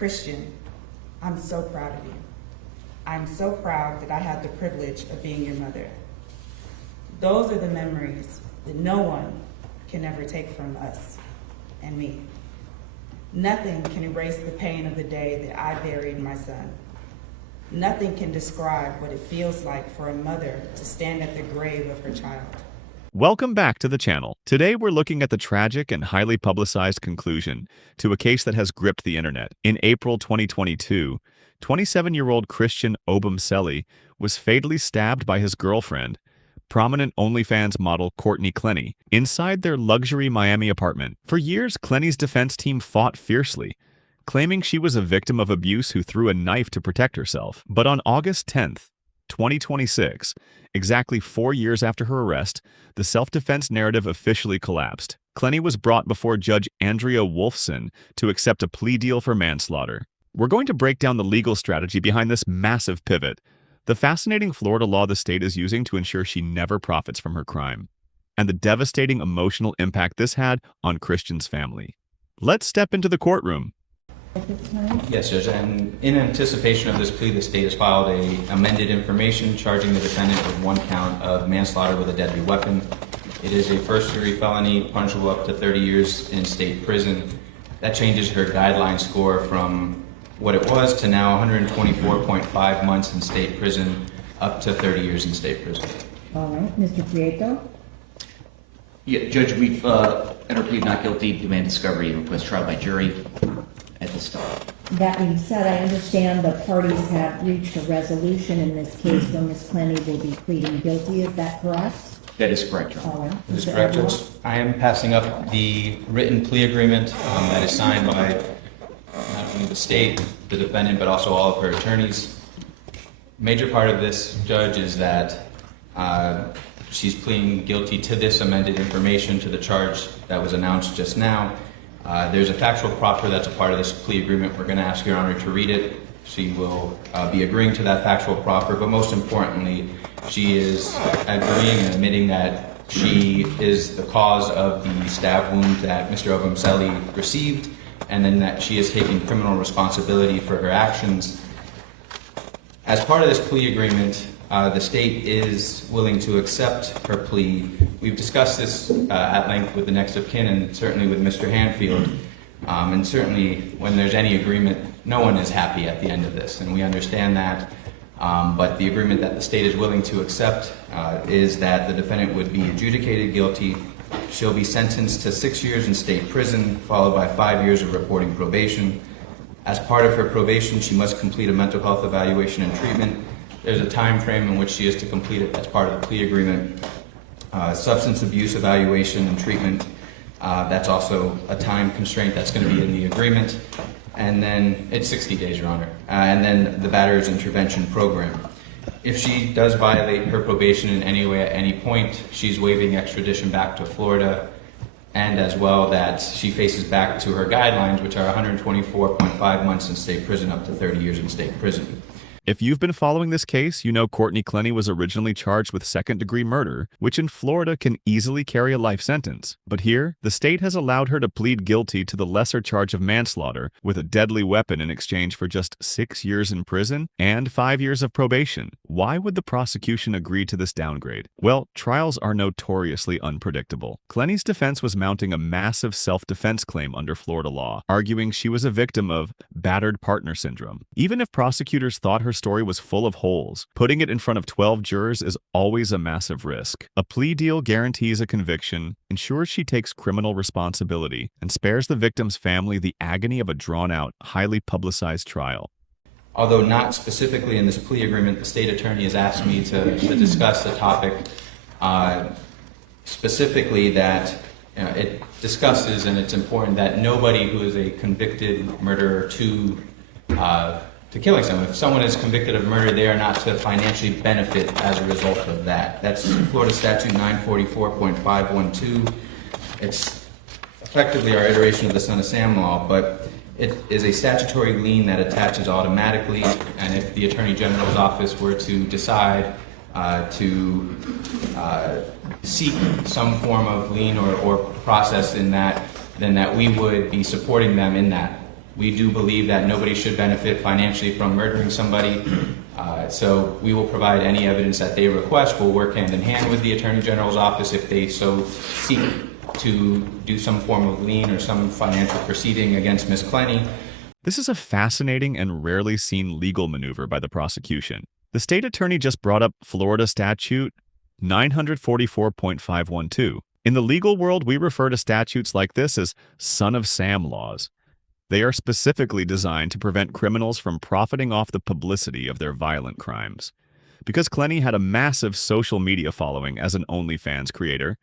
Christian, I'm so proud of you. I'm so proud that I had the privilege of being your mother. Those are the memories that no one can ever take from us and me. Nothing can erase the pain of the day that I buried my son. Nothing can describe what it feels like for a mother to stand at the grave of her child. Welcome back to the channel. Today we're looking at the tragic and highly publicized conclusion to a case that has gripped the internet. In April 2022, 27-year-old Christian Obumseli was fatally stabbed by his girlfriend, prominent OnlyFans model Courtney Clenney, inside their luxury Miami apartment. For years, Clenney's defense team fought fiercely, claiming she was a victim of abuse who threw a knife to protect herself. But on August 10th, 2026, exactly 4 years after her arrest, the self-defense narrative officially collapsed. Clenney was brought before Judge Andrea Wolfson to accept a plea deal for manslaughter. We're going to break down the legal strategy behind this massive pivot, the fascinating Florida law the state is using to ensure she never profits from her crime, and the devastating emotional impact this had on Christian's family. Let's step into the courtroom. Yes, Judge, and in anticipation of this plea, the state has filed an amended information charging the defendant with 1 count of manslaughter with a deadly weapon. It is a first-degree felony, punishable up to 30 years in state prison. That changes her guideline score from what it was to now 124.5 months in state prison, up to 30 years in state prison. All right, Mr. Prieto? Yeah, Judge, we've entered plea not guilty, demand discovery, and request trial by jury at this time. That being said, I understand the parties have reached a resolution in this case, so Ms. Clenney will be pleading guilty. Is that correct? That is correct, Your Honor. All right. That is Mr. correct, Edwards? Judge. I am passing up the written plea agreement that is signed by not only the state, the defendant, but also all of her attorneys. Major part of this, Judge, is that she's pleading guilty to this amended information, to the charge that was announced just now. There's a factual proffer that's a part of this plea agreement. We're going to ask Your Honor to read it. She will be agreeing to that factual proffer, but most importantly, she is agreeing and admitting that she is the cause of the stab wound that Mr. Obumseli received, and then that she is taking criminal responsibility for her actions. As part of this plea agreement, the state is willing to accept her plea. We've discussed this at length with the next of kin and certainly with Mr. Hanfield. And certainly when there's any agreement, no one is happy at the end of this, and we understand that. But the agreement that the state is willing to accept is that the defendant would be adjudicated guilty. She'll be sentenced to 6 years in state prison, followed by 5 years of reporting probation. As part of her probation, she must complete a mental health evaluation and treatment. There's a time frame in which she is to complete it. That's part of the plea agreement. Substance abuse evaluation and treatment, that's also a time constraint that's going to be in the agreement. And then it's 60 days, Your Honor. And then the batterer's intervention program. If she does violate her probation in any way at any point, she's waiving extradition back to Florida, and as well that she faces back to her guidelines, which are 124.5 months in state prison up to 30 years in state prison. If you've been following this case, you know Courtney Clenney was originally charged with second-degree murder, which in Florida can easily carry a life sentence. But here, the state has allowed her to plead guilty to the lesser charge of manslaughter with a deadly weapon in exchange for just 6 years in prison and 5 years of probation. Why would the prosecution agree to this downgrade? Well, trials are notoriously unpredictable. Clenney's defense was mounting a massive self-defense claim under Florida law, arguing she was a victim of battered partner syndrome. Even if prosecutors thought her story was full of holes, putting it in front of 12 jurors is always a massive risk. A plea deal guarantees a conviction, ensures she takes criminal responsibility, and spares the victim's family the agony of a drawn-out, highly publicized trial. Although not specifically in this plea agreement, the state attorney has asked me to discuss the topic specifically that it discusses, and it's important that nobody who is a convicted murderer to killing someone. If someone is convicted of murder, they are not to financially benefit as a result of that. That's Florida Statute 944.512. It's effectively our iteration of the Son of Sam law, but it is a statutory lien that attaches automatically, and if the Attorney General's office were to decide to seek some form of lien or process in that, then that we would be supporting them in that We do believe that nobody should benefit financially from murdering somebody. So we will provide any evidence that they request. We'll work hand in hand with the Attorney General's office if they so seek to do some form of lien or some financial proceeding against Ms. Clenney. This is a fascinating and rarely seen legal maneuver by the prosecution. The state attorney just brought up Florida Statute 944.512. In the legal world, we refer to statutes like this as son of Sam laws. They are specifically designed to prevent criminals from profiting off the publicity of their violent crimes. Because Clenney had a massive social media following as an OnlyFans creator,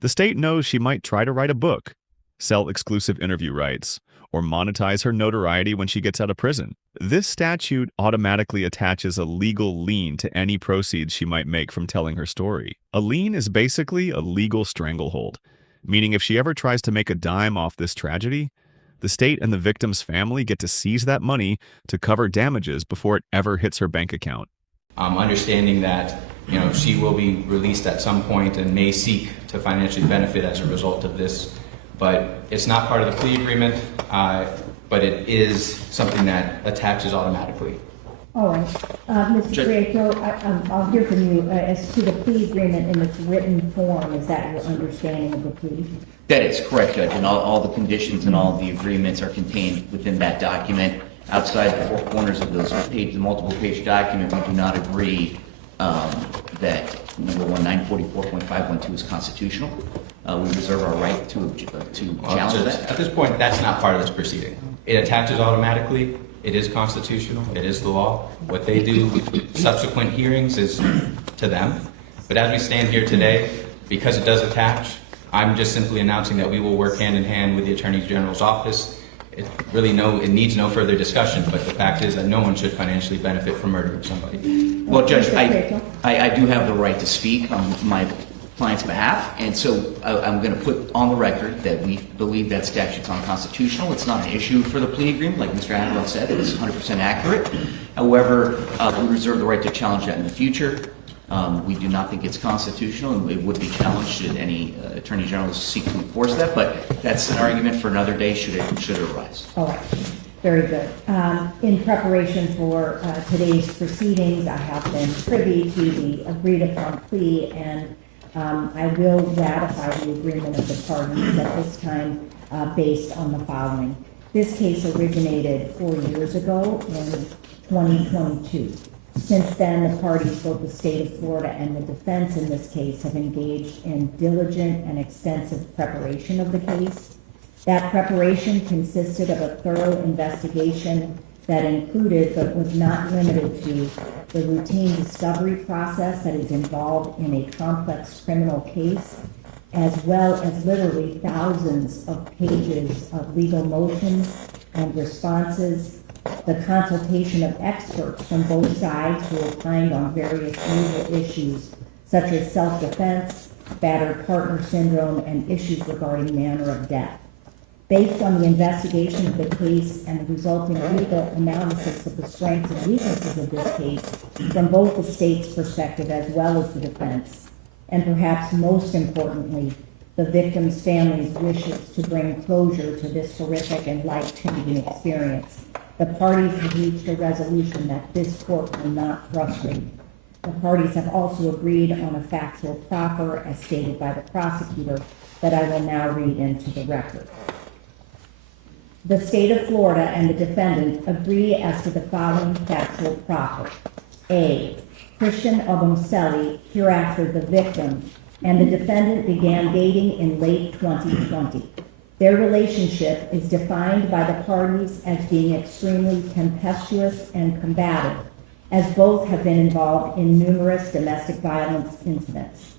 the state knows she might try to write a book, sell exclusive interview rights, or monetize her notoriety when she gets out of prison. This statute automatically attaches a legal lien to any proceeds she might make from telling her story. A lien is basically a legal stranglehold, meaning if she ever tries to make a dime off this tragedy, the state and the victim's family get to seize that money to cover damages before it ever hits her bank account. Understanding that, she will be released at some point and may seek to financially benefit as a result of this, but it's not part of the plea agreement, but it is something that attaches automatically. All right. Mr. Prieto, I'll hear from you as to the plea agreement in its written form. Is that your understanding of the plea? That is correct, Judge, and all the conditions and all the agreements are contained within that document. Outside the four corners of those the multiple-page document, we do not agree that, number one, 944.512 is constitutional. We reserve our right to challenge that. At this point, that's not part of this proceeding. It attaches automatically. It is constitutional. It is the law. What they do with subsequent hearings is to them. But as we stand here today, because it does attach, I'm just simply announcing that we will work hand in hand with the Attorney General's office. It needs no further discussion, but the fact is that no one should financially benefit from murdering somebody. Well, Judge, I do have the right to speak on my client's behalf, and so I'm going to put on the record that we believe that statute's unconstitutional. It's not an issue for the plea agreement, like Mr. Adler said. It is 100% accurate. However, we reserve the right to challenge that in the future. We do not think it's constitutional, and it would be challenged should any Attorney General seek to enforce that, but that's an argument for another day should it arise. All right. Very good. In preparation for today's proceedings, I have been privy to the agreed-upon plea, and I will ratify the agreement of the parties at this time based on the following. This case originated 4 years ago in 2022. Since then, the parties, both the state of Florida and the defense in this case, have engaged in diligent and extensive preparation of the case. That preparation consisted of a thorough investigation that included, but was not limited to, the routine discovery process that is involved in a complex criminal case, as well as literally thousands of pages of legal motions and responses, the consultation of experts from both sides who opined on various legal issues, such as self-defense, battered partner syndrome, and issues regarding manner of death. Based on the investigation of the case and the resulting legal analysis of the strengths and weaknesses of this case from both the state's perspective as well as the defense, and perhaps most importantly, the victim's family's wishes to bring closure to this horrific and life-changing experience, the parties have reached a resolution that this court will not frustrate. The parties have also agreed on a factual proffer, as stated by the prosecutor, that I will now read into the record. The state of Florida and the defendant agree as to the following factual proffer. A. Christian Obumseli, hereafter the victim, and the defendant began dating in late 2020. Their relationship is defined by the parties as being extremely tempestuous and combative, as both have been involved in numerous domestic violence incidents.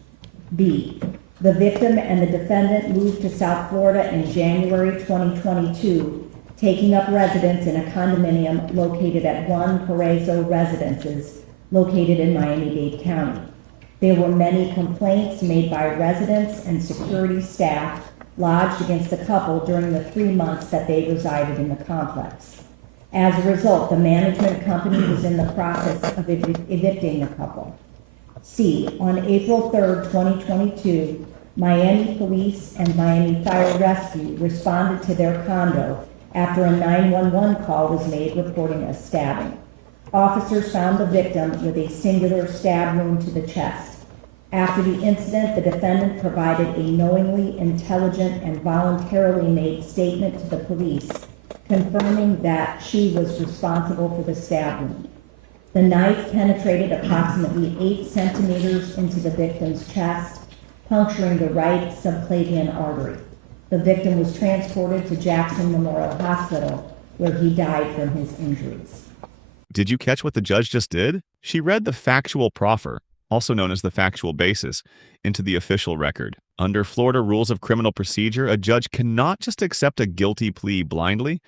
B. The victim and the defendant moved to South Florida in January 2022, taking up residence in a condominium located at One Paraiso Residences, located in Miami-Dade County. There were many complaints made by residents and security staff lodged against the couple during the 3 months that they resided in the complex. As a result, the management company was in the process of evicting the couple. C. On April 3rd, 2022, Miami Police and Miami Fire Rescue responded to their condo after a 911 call was made reporting a stabbing. Officers found the victim with a singular stab wound to the chest. After the incident, the defendant provided a knowingly, intelligent, and voluntarily made statement to the police, confirming that she was responsible for the stab wound. The knife penetrated approximately 8 centimeters into the victim's chest, puncturing the right subclavian artery. The victim was transported to Jackson Memorial Hospital, where he died from his injuries. Did you catch what the judge just did? She read the factual proffer, also known as the factual basis, into the official record. Under Florida rules of criminal procedure, a judge cannot just accept a guilty plea blindly.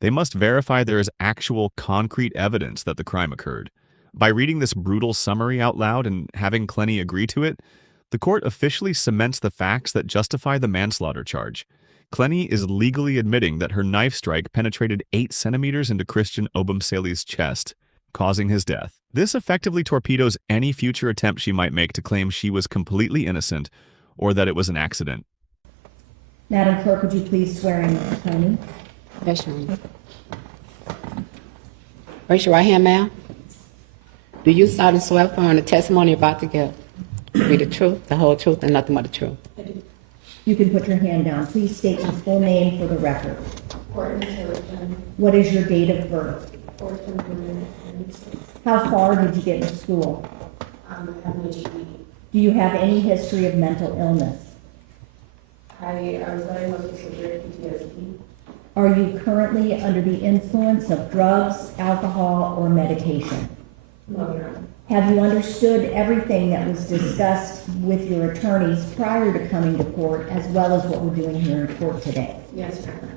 They must verify there is actual concrete evidence that the crime occurred. By reading this brutal summary out loud and having Clenney agree to it, the court officially cements the facts that justify the manslaughter charge. Clenney is legally admitting that her knife strike penetrated 8 centimeters into Christian Obumseli's chest, causing his death. This effectively torpedoes any future attempt she might make to claim she was completely innocent or that it was an accident. Madam Clerk, would you please swear in Mr. Clenney? Yes, Your Honor. Raise your right hand, ma'am. Do you solemnly swear affirm the testimony you're about to give to be the truth, the whole truth, and nothing but the truth? You can put your hand down. Please state your full name for the record. Courtney Clenney, What is your date of birth? 14 How far did you get to school? I have my GED. Do you have any history of mental illness? I was diagnosed with severe PTSD. Are you currently under the influence of drugs, alcohol, or medication? No, Your Honor. Have you understood everything that was discussed with your attorneys prior to coming to court, as well as what we're doing here in court today? Yes, Your Honor.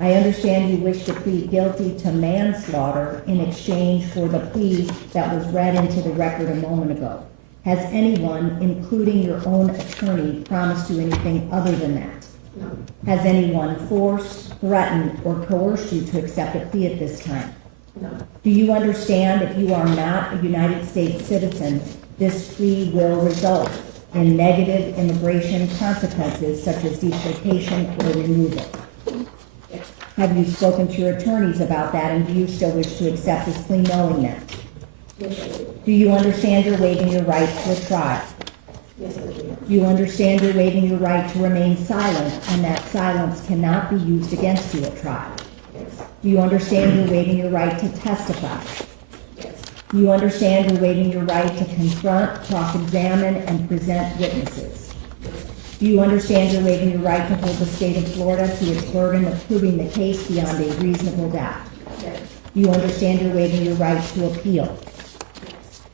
I understand you wish to plead guilty to manslaughter in exchange for the plea that was read into the record a moment ago. Has anyone, including your own attorney, promised you anything other than that? No. Has anyone forced, threatened, or coerced you to accept a plea at this time? No. Do you understand if you are not a United States citizen, this plea will result in negative immigration consequences such as deportation or removal? Yes. Have you spoken to your attorneys about that, and do you still wish to accept this plea knowing that? Yes, I do. Do you understand you're waiving your right to a trial? Yes, I do. Do you understand you're waiving your right to remain silent, and that silence cannot be used against you at trial? Yes. Do you understand you're waiving your right to testify? Yes. Do you understand you're waiving your right to confront, cross-examine, and present witnesses? Do you understand you're waiving your right to hold the state of Florida to its burden of proving the case beyond a reasonable doubt? Yes. Do you understand you're waiving your right to appeal?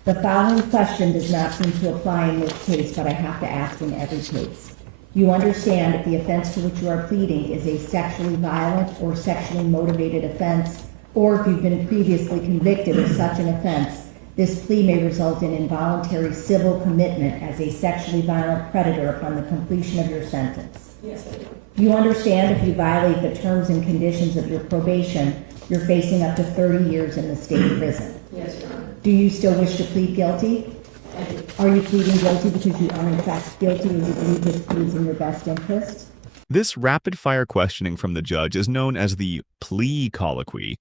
The following question does not seem to apply in this case, but I have to ask in every case. Do you understand that the offense to which you are pleading is a sexually violent or sexually motivated offense, or if you've been previously convicted of such an offense, this plea may result in involuntary civil commitment as a sexually violent predator upon the completion of your sentence? Yes, I do. Do you understand if you violate the terms and conditions of your probation, you're facing up to 30 years in the state prison? Yes, Your Honor. Do you still wish to plead guilty? I do. Are you pleading guilty because you are in fact guilty and you believe this plea is in your best interest? This rapid-fire questioning from the judge is known as the plea colloquy,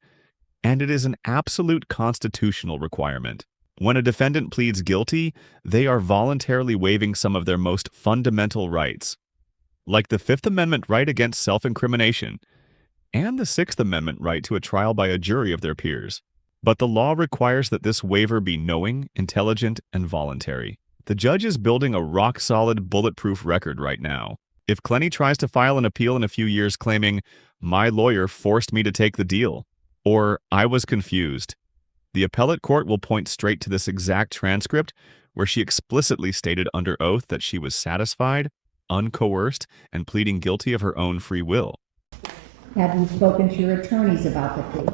and it is an absolute constitutional requirement. When a defendant pleads guilty, they are voluntarily waiving some of their most fundamental rights, like the Fifth Amendment right against self-incrimination and the Sixth Amendment right to a trial by a jury of their peers. But the law requires that this waiver be knowing, intelligent, and voluntary. The judge is building a rock-solid, bulletproof record right now. If Clenney tries to file an appeal in a few years claiming, "My lawyer forced me to take the deal," or "I was confused," the appellate court will point straight to this exact transcript where she explicitly stated under oath that she was satisfied, uncoerced, and pleading guilty of her own free will. Have you spoken to your attorneys about the plea?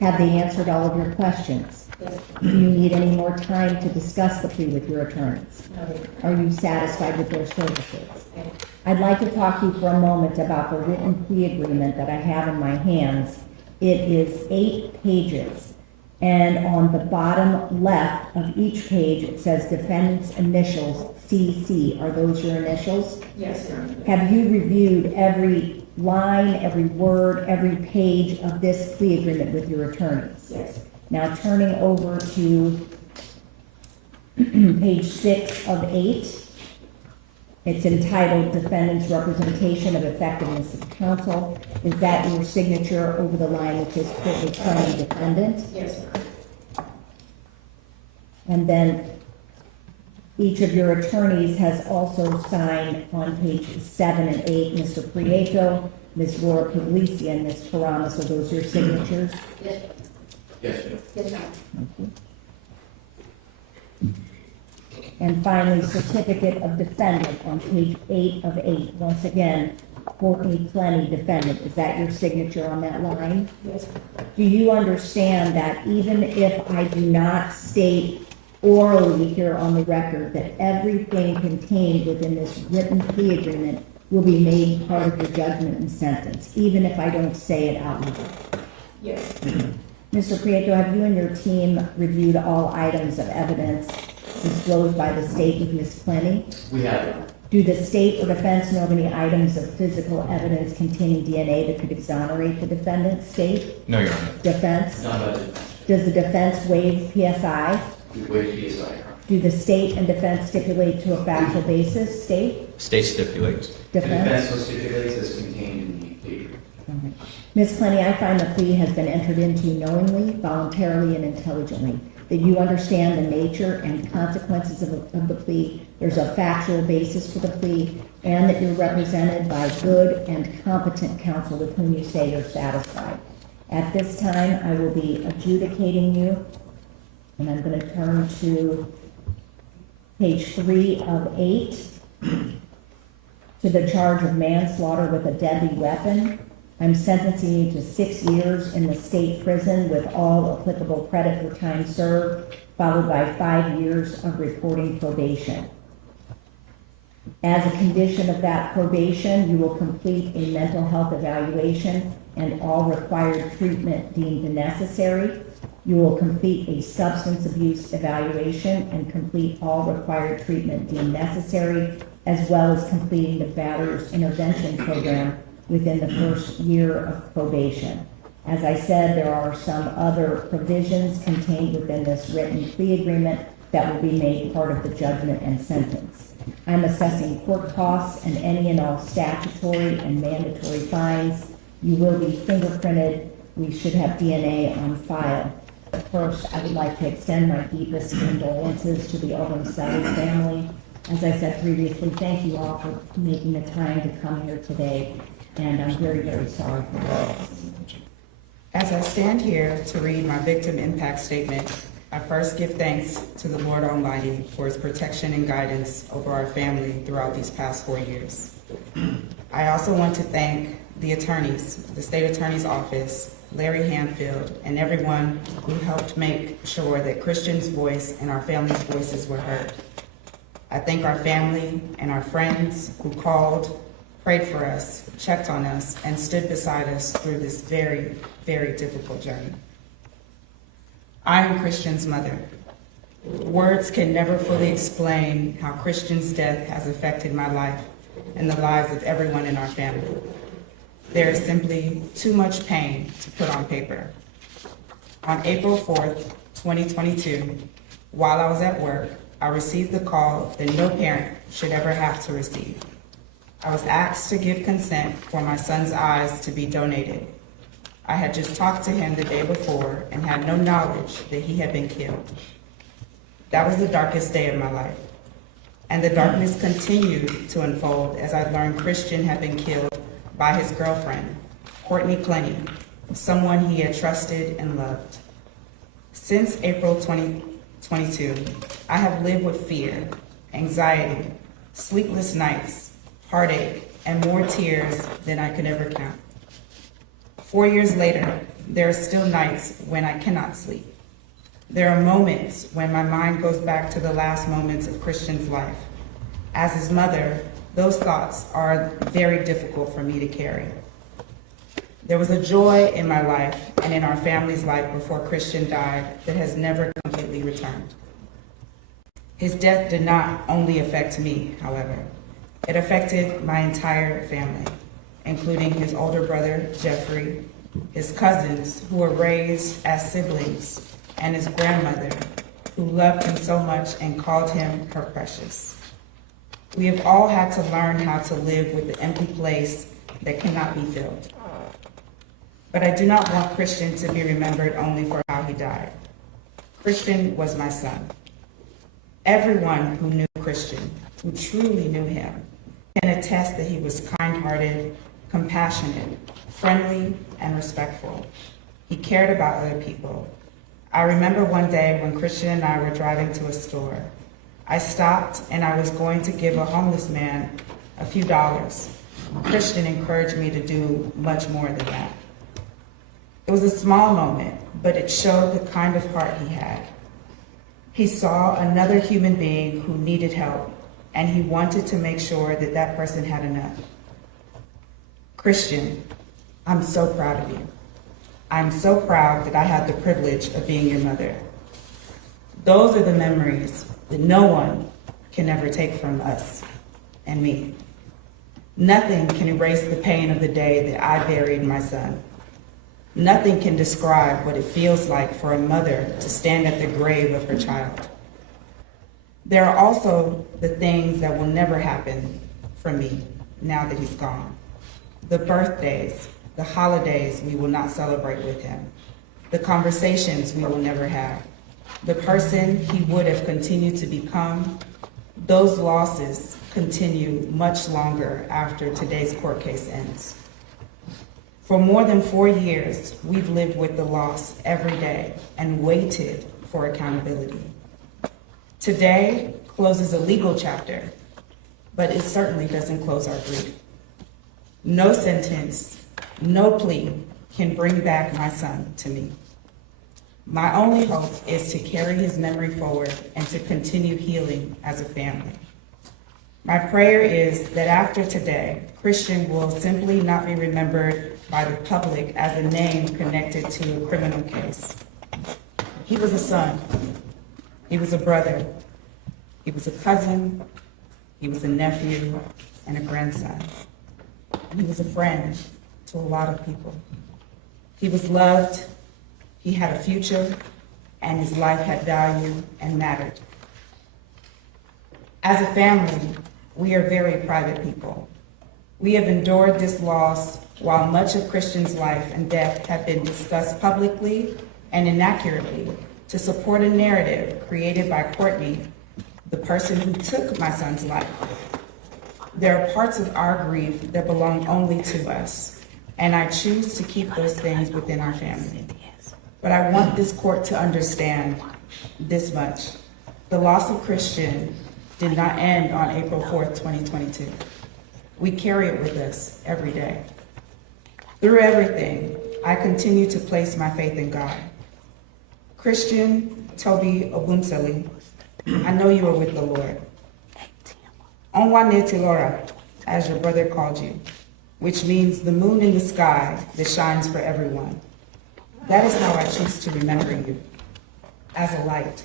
Have they answered all of your questions? Yes. Do you need any more time to discuss the plea with your attorneys? No. Are you satisfied with their services? Yes. I'd like to talk to you for a moment about the written plea agreement that I have in my hands. It is 8 pages, and on the bottom left of each page, it says defendant's initials, CC. Are those your initials? Yes, Your Honor. Have you reviewed every line, every word, every page of this plea agreement with your attorneys? Yes. Now, turning over to page 6 of 8, it's entitled Defendant's Representation of Effectiveness of Counsel. Is that your signature over the line that says Courtney Clenney, defendant? Yes, ma'am. And then each of your attorneys has also signed on page 7 and 8, Mr. Prieto, Ms. Laura Puglisi, and Ms. Karamas. Are those your signatures? Yes. Yes, ma'am. Yes, ma'am. And finally, certificate of defendant on page 8 of 8. Once again, Courtney Clenney, defendant. Is that your signature on that line? Yes, ma'am. Do you understand that even if I do not state orally here on the record that everything contained within this written plea agreement will be made part of your judgment and sentence, even if I don't say it out loud? Yes. Mr. Prieto, have you and your team reviewed all items of evidence disclosed by the state with Ms. Clenney? We have. Do the state or defense know of any items of physical evidence containing DNA that could exonerate the defendant? State? No, Your Honor. Defense? None of it. Does the defense waive PSI? We waive PSI. Do the state and defense stipulate to a factual basis? State? State stipulates. The Defense? defense will stipulate as contained in the plea agreement. Okay. Ms. Clenney, I find the plea has been entered into knowingly, voluntarily, and intelligently. That you understand the nature and consequences of the plea, there's a factual basis for the plea, and that you're represented by good and competent counsel with whom you say you're satisfied. At this time, I will be adjudicating you, and I'm going to turn to page 3 of 8, to the charge of manslaughter with a deadly weapon. I'm sentencing you to 6 years in the state prison with all applicable credit for time served, followed by 5 years of reporting probation. As a condition of that probation, you will complete a mental health evaluation and all required treatment deemed necessary. You will complete a substance abuse evaluation and complete all required treatment deemed necessary, as well as completing the batterer's intervention program within the first year of probation. As I said, there are some other provisions contained within this written plea agreement that will be made part of the judgment and sentence. I'm assessing court costs and any and all statutory and mandatory fines. You will be fingerprinted. We should have DNA on file. First, I would like to extend my deepest condolences to the Obumseli family. As I said previously, thank you all for making the time to come here today, and I'm very, very sorry for this. As I stand here to read my victim impact statement, I first give thanks to the Lord Almighty for his protection and guidance over our family throughout these past 4 years. I also want to thank the attorneys, the state attorney's office, Larry Hanfield, and everyone who helped make sure that Christian's voice and our family's voices were heard. I thank our family and our friends who called, prayed for us, checked on us, and stood beside us through this very, very difficult journey. I am Christian's mother. Words can never fully explain how Christian's death has affected my life and the lives of everyone in our family. There is simply too much pain to put on paper. On April 4th, 2022, while I was at work, I received the call that no parent should ever have to receive. I was asked to give consent for my son's eyes to be donated. I had just talked to him the day before and had no knowledge that he had been killed. That was the darkest day of my life. And the darkness continued to unfold as I learned Christian had been killed by his girlfriend, Courtney Clenney, someone he had trusted and loved. Since April 2022, I have lived with fear, anxiety, sleepless nights, heartache, and more tears than I could ever count. 4 years later, there are still nights when I cannot sleep. There are moments when my mind goes back to the last moments of Christian's life. As his mother, those thoughts are very difficult for me to carry. There was a joy in my life and in our family's life before Christian died that has never completely returned. His death did not only affect me, however. It affected my entire family, including his older brother, Jeffrey, his cousins, who were raised as siblings, and his grandmother, who loved him so much and called him her precious. We have all had to learn how to live with the empty place that cannot be filled. But I do not want Christian to be remembered only for how he died. Christian was my son. Everyone who knew Christian, who truly knew him, can attest that he was kind-hearted, compassionate, friendly, and respectful. He cared about other people. I remember one day when Christian and I were driving to a store. I stopped and I was going to give a homeless man a few dollars. Christian encouraged me to do much more than that. It was a small moment, but it showed the kind of heart he had. He saw another human being who needed help, and he wanted to make sure that that person had enough. Christian, I'm so proud of you. I'm so proud that I had the privilege of being your mother. Those are the memories that no one can ever take from us and me. Nothing can erase the pain of the day that I buried my son. Nothing can describe what it feels like for a mother to stand at the grave of her child. There are also the things that will never happen for me now that he's gone. The birthdays, the holidays we will not celebrate with him, the conversations we will never have, the person he would have continued to become. Those losses continue much longer after today's court case ends. For more than 4 years, we've lived with the loss every day and waited for accountability. Today closes a legal chapter, but it certainly doesn't close our grief. No sentence, no plea can bring back my son to me. My only hope is to carry his memory forward and to continue healing as a family. My prayer is that after today, Christian will simply not be remembered by the public as a name connected to a criminal case. He was a son, he was a brother, he was a cousin, he was a nephew and a grandson. And he was a friend to a lot of people. He was loved, he had a future, and his life had value and mattered. As a family, we are very private people. We have endured this loss while much of Christian's life and death have been discussed publicly and inaccurately to support a narrative created by Courtney, the person who took my son's life. There are parts of our grief that belong only to us, and I choose to keep those things within our family. But I want this court to understand this much. The loss of Christian did not end on April 4th, 2022. We carry it with us every day. Through everything, I continue to place my faith in God. Christian Toby Obumseli, I know you are with the Lord. Onwane Tilora, as your brother called you, which means the moon in the sky that shines for everyone. That is how I choose to remember you, as a light.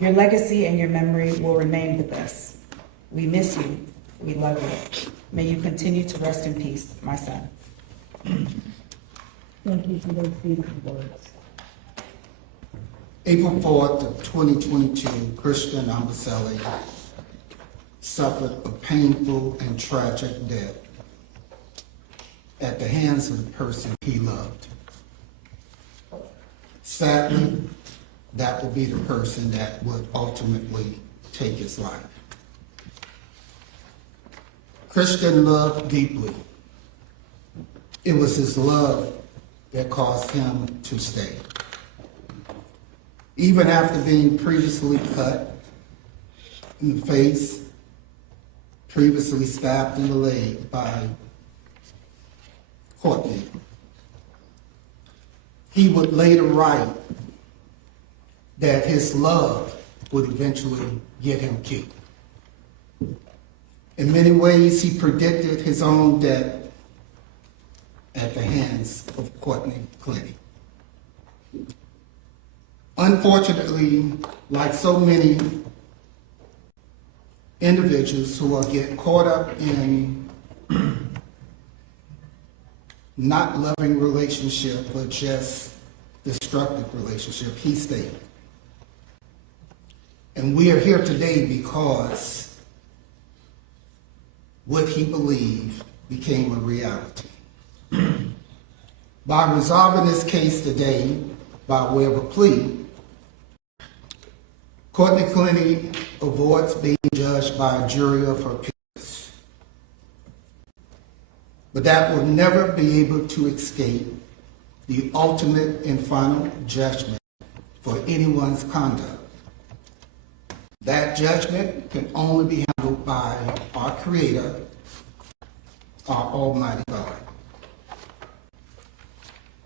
Your legacy and your memory will remain with us. We miss you. We love you. May you continue to rest in peace, my son. Thank you for those beautiful words. April 4th of 2022, Christian Obumseli suffered a painful and tragic death at the hands of the person he loved. Sadly, that will be the person that would ultimately take his life. Christian loved deeply. It was his love that caused him to stay. Even after being previously cut in the face, previously stabbed in the leg by Courtney, he would later write that his love would eventually get him killed. In many ways, he predicted his own death at the hands of Courtney Clenney. Unfortunately, like so many individuals who are get caught up in not loving relationship, but just destructive relationship, he stated. And we are here today because what he believed became a reality. By resolving this case today by way of a plea, Courtney Clenney avoids being judged by a jury of her peers. But that will never be able to escape the ultimate and final judgment for anyone's conduct. That judgment can only be handled by our Creator, our Almighty God.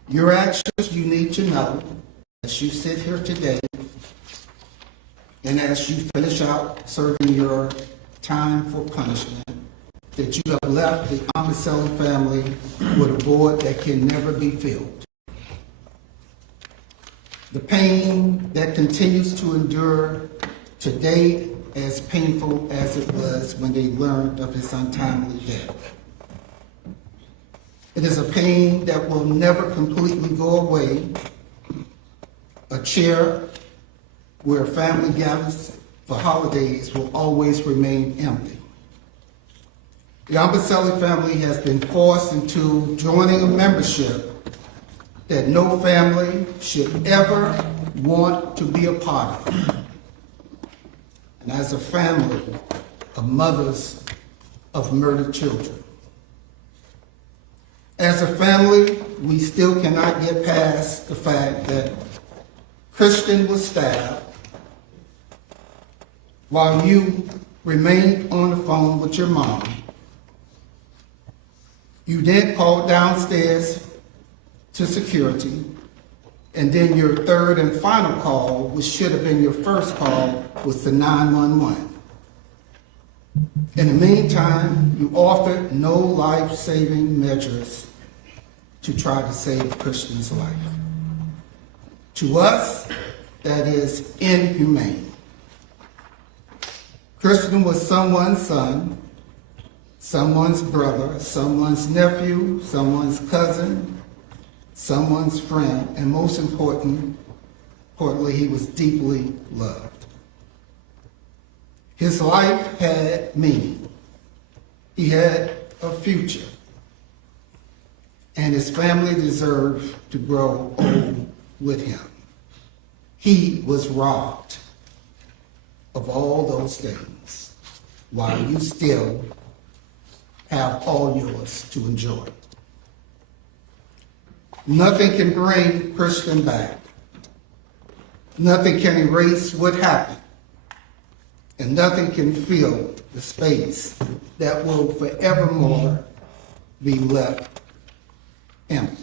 Your actions, you need to know, as you sit here today, and as you finish out serving your time for punishment, that you have left the Obumseli family with a void that can never be filled. The pain that continues to endure today as painful as it was when they learned of his untimely death. It is a pain that will never completely go away. A chair where family gathers for holidays will always remain empty. The Obumseli family has been forced into joining a membership that no family should ever want to be a part of. And as a family of mothers of murdered children. As a family, we still cannot get past the fact that Christian was stabbed while you remained on the phone with your mom. You then called downstairs to security, and then your third and final call, which should have been your first call, was to 911. In the meantime, you offered no life-saving measures to try to save Christian's life. To us, that is inhumane. Christian was someone's son, someone's brother, someone's nephew, someone's cousin, someone's friend, and most importantly, he was deeply loved. His life had meaning. He had a future. And his family deserved to grow old with him. He was robbed of all those things while you still have all yours to enjoy. Nothing can bring Christian back. Nothing can erase what happened. And nothing can fill the space that will forevermore be left empty.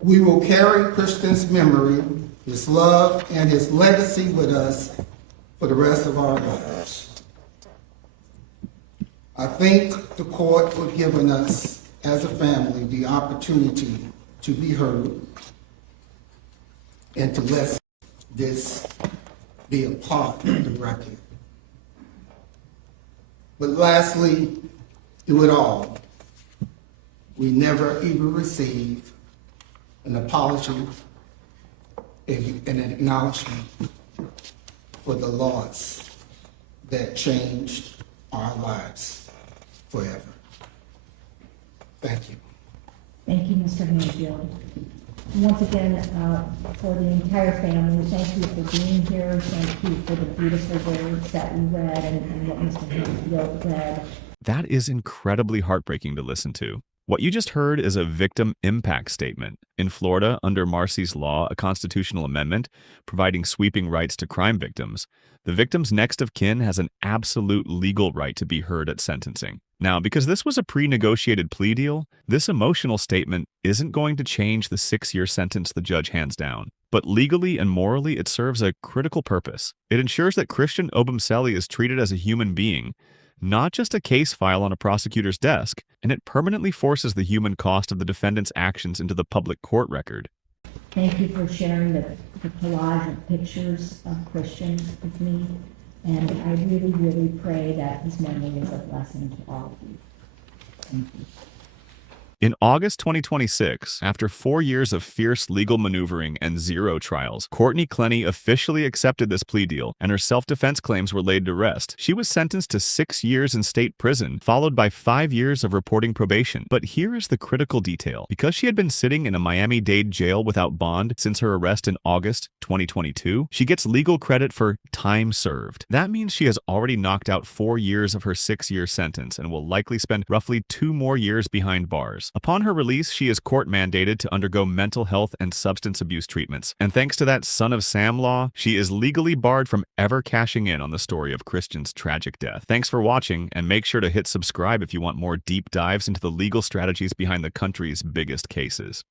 We will carry Christian's memory, his love, and his legacy with us for the rest of our lives. I thank the court for giving us, as a family, the opportunity to be heard and to let this be a part of the record. But lastly, through it all, we never even received an apology and an acknowledgement for the loss that changed our lives forever. Thank you. Thank you, Mr. Hanfield. Once again, for the entire family, thank you for being here. Thank you for the beautiful words that you read and what Mr. Hanfield read. That is incredibly heartbreaking to listen to. What you just heard is a victim impact statement. In Florida, under Marcy's law, a constitutional amendment providing sweeping rights to crime victims, the victim's next of kin has an absolute legal right to be heard at sentencing. Now, because this was a pre-negotiated plea deal, this emotional statement isn't going to change the 6-year sentence the judge hands down. But legally and morally, it serves a critical purpose. It ensures that Christian Obumseli is treated as a human being, not just a case file on a prosecutor's desk, and it permanently forces the human cost of the defendant's actions into the public court record. Thank you for sharing the collage of pictures of Christian with me. And I really, really pray that his memory is a blessing to all of you. Thank you. In August 2026, after 4 years of fierce legal maneuvering and 0 trials, Courtney Clenney officially accepted this plea deal, and her self-defense claims were laid to rest. She was sentenced to 6 years in state prison, followed by 5 years of reporting probation. But here is the critical detail. Because she had been sitting in a Miami-Dade jail without bond since her arrest in August 2022, she gets legal credit for time served. That means she has already knocked out 4 years of her 6-year sentence and will likely spend roughly 2 more years behind bars. Upon her release, she is court-mandated to undergo mental health and substance abuse treatments. And thanks to that son of Sam law, she is legally barred from ever cashing in on the story of Christian's tragic death. Thanks for watching, and make sure to hit subscribe if you want more deep dives into the legal strategies behind the country's biggest cases.